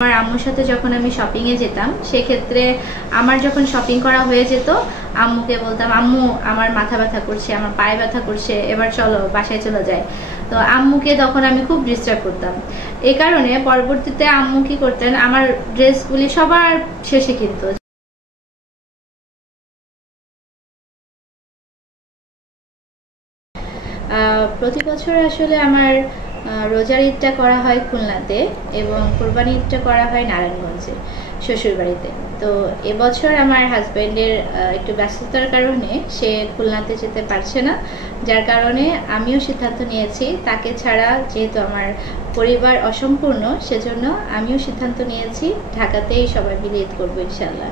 আমার আম্মুর সাথে যখন আমি শপিং এ যেতাম সেক্ষেত্রে আমার যখন শপিং করা হয়ে যেত আম্মুকে বলতাম, আম্মু আমার মাথা ব্যথা করছে, আমার পায়ে ব্যথা করছে, এবার চলো বাসায় চলে যাই। তো আম্মুকে তখন আমি খুব ডিস্টার্ব করতাম। এই কারণে পরবর্তীতে আম্মু কি করতেন, আমার ড্রেসগুলি সবার শেষে কিনতো। প্রতি বছর আসলে আমার রোজার ঈদটা করা হয় খুলনাতে এবং কোরবানি ঈদটা করা হয় নারায়ণগঞ্জে শ্বশুরবাড়িতে। তো এবছর আমার হাজব্যান্ডের একটু ব্যস্ততার কারণে সে খুলনাতে যেতে পারছে না, যার কারণে আমিও সিদ্ধান্ত নিয়েছি তাকে ছাড়া যেহেতু আমার পরিবার অসম্পূর্ণ, সেজন্য আমিও সিদ্ধান্ত নিয়েছি ঢাকাতেই সবাই মিলে ঈদ করবো ইনশাল্লাহ।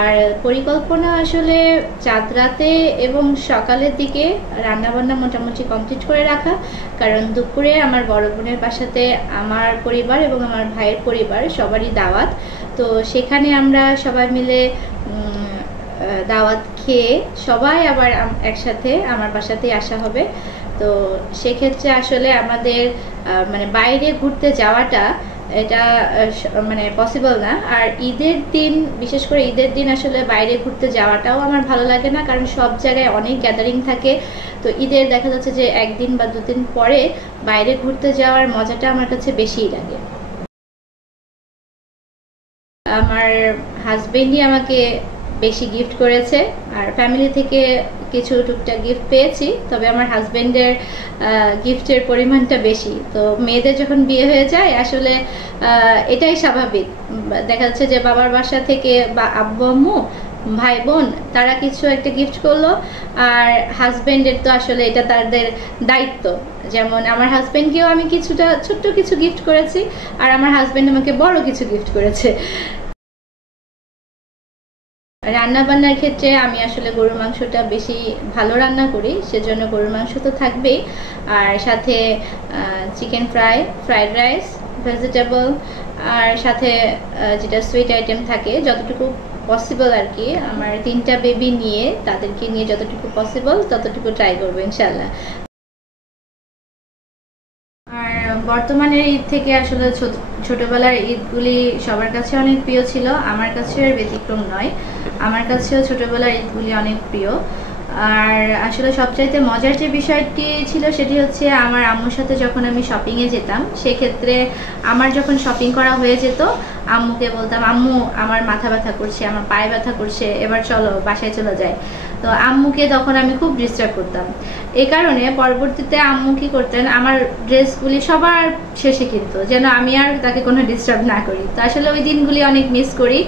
আর পরিকল্পনা আসলে চাঁদ রাতে এবং সকালের দিকে রান্নাবান্না মোটামুটি কমপ্লিট করে রাখা, কারণ দুপুরে আমার বড় বোনের বাসাতে আমার পরিবার এবং আমার ভাইয়ের পরিবার সবারই দাওয়াত। তো সেখানে আমরা সবাই মিলে দাওয়াত খেয়ে সবাই আবার একসাথে আমার বাসাতেই আসা হবে। তো সেক্ষেত্রে আসলে আমাদের মানে বাইরে ঘুরতে যাওয়াটা এটা মানে পসিবল না। আর ঈদের দিন, বিশেষ করে ঈদের দিন আসলে বাইরে ঘুরতে যাওয়াটাও আমার ভালো লাগে না, কারণ সব জায়গায় অনেক গ্যাদারিং থাকে। তো ঈদের দেখা যাচ্ছে যে একদিন বা দুদিন পরে বাইরে ঘুরতে যাওয়ার মজাটা আমার কাছে বেশিই লাগে। আমার হাজবেন্ডই আমাকে বেশি গিফট করেছে, আর ফ্যামিলি থেকে কিছু টুকটাক গিফট পেয়েছি, তবে আমার হাজবেন্ডের গিফটের পরিমাণটা বেশি। তো মেয়েদের যখন বিয়ে হয়ে যায় আসলে এটাই স্বাভাবিক। দেখা যাচ্ছে যে বাবার বাসা থেকে বা আব্বু আম্মু ভাই বোন তারা কিছু একটা গিফট করলো, আর হাজবেন্ডের তো আসলে এটা তাদের দায়িত্ব। যেমন আমার হাজবেন্ডকেও আমি কিছুটা ছোট্ট কিছু গিফট করেছি, আর আমার হাজবেন্ড আমাকে বড় কিছু গিফট করেছে। রান্না বান্নার ক্ষেত্রে আমি আসলে গরুর মাংসটা বেশি ভালো রান্না করি, সেজন্য গরুর মাংস তো থাকবেই, আর সাথে chicken fry, fried rice, vegetable, আর সাথে যেটা সুইট আইটেম থাকে যতটুকু পসিবল আর কি। আমার 3টা বেবি নিয়ে তাদেরকে নিয়ে যতটুকু পসিবল ততটুকু ট্রাই করবো ইনশাল্লাহ। আর বর্তমানের ঈদ থেকে আসলে ছোটবেলার ঈদগুলি সবার কাছে অনেক প্রিয় ছিল, আমার কাছেও এর ব্যতিক্রম নয়। আমার কাছেও ছোটবেলার ঈদগুলি অনেক প্রিয়। আর আসলে সবচাইতে মজার যে বিষয়টি ছিল সেটি হচ্ছে আমার আম্মুর সাথে যখন আমি শপিং এ যেতাম সেক্ষেত্রে আমার যখন শপিং করা হয়ে যেত আম্মুকে বলতাম, আম্মু আমার মাথা ব্যথা করছে, আমার পায়ে ব্যথা করছে, এবার চলো বাসায় চলে যাই। তো আম্মুকে তখন আমি খুব ডিস্টার্ব করতাম। এই কারণে পরবর্তীতে আম্মু কি করতেন, আমার ড্রেসগুলি সবার শেষে কিনতো যেন আমি আর তাকে কোনো ডিস্টার্ব না করি। তো আসলে ওই দিনগুলি অনেক মিস করি।